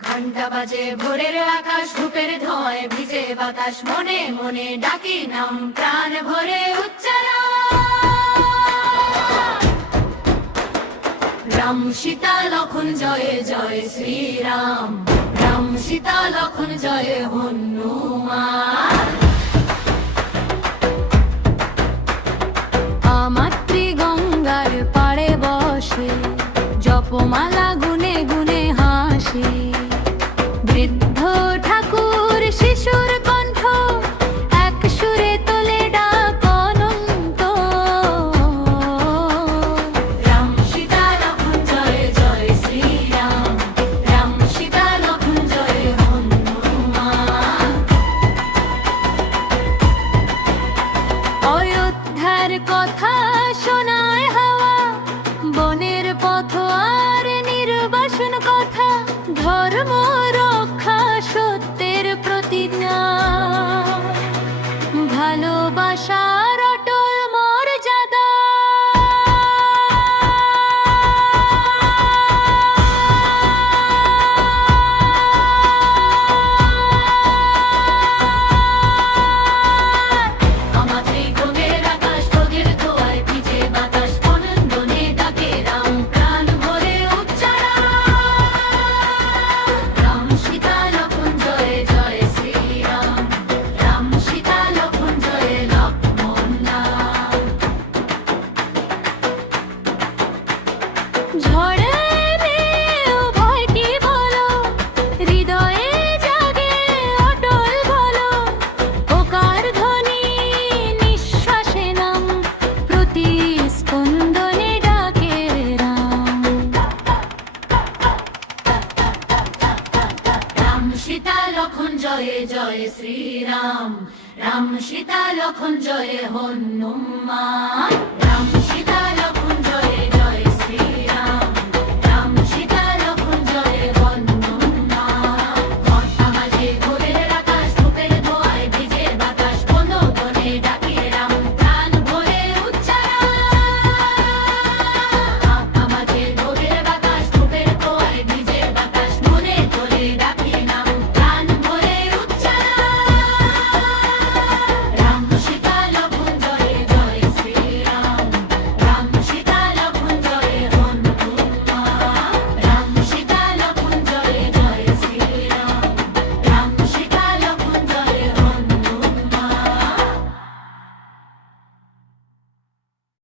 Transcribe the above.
ঘন্টা বাজে ভোরের আকাশ, ধূপের ধোঁয়ায় ভিজে বাতাস, মনে মনে ডাকি নাম, প্রাণ ভরে উচ্চারণ। রাম সীতা লক্ষণ জয় জয় শ্রীরাম, রাম সীতা লক্ষণ জয় হনুমান। আমাত্রি গঙ্গার পাড়ে বসে জপমালা গুনে গুনে হাসে, বৃদ্ধ ঠাকুর শিশুর কণ্ঠ এক সুরে তোলে ডাক অনন্ত। রাম সীতা লক্ষণ জয় জয় শ্রীরাম, রাম সীতা লক্ষণ জয় হনুমান। অযোধ্যার কথা শোনায় হাওয়া, বনের পথ আর নির্বাসন কথা, ধর্ম রক্ষা সত্যের প্রতিজ্ঞা, ভালোবাসার অটল মর্যাদা। আমাদের ঘুমের আকাশ, তোদের ধোঁয়ায় ভিজে বাতাস, বনে ডাকে রাম, প্রাণ ভরে উচ্চারণ। রাম সীতা লক্ষণ জয় জয় শ্রীরাম, রাম সীতা লক্ষণ জয় লক্ষ্মণ নাম। ঝড়ে মেয়েও ভয় কি বলো, হৃদয়ে জাগে অটল বলো, ওকার ধ্বনি নিঃশ্বাসে নাম, প্রতি স্পন্দনে ডাকে রাম। রাম সীতা লক্ষণ জয় জয় শ্রীরাম, রাম সীতা লক্ষণ জয় হনুমান। রাম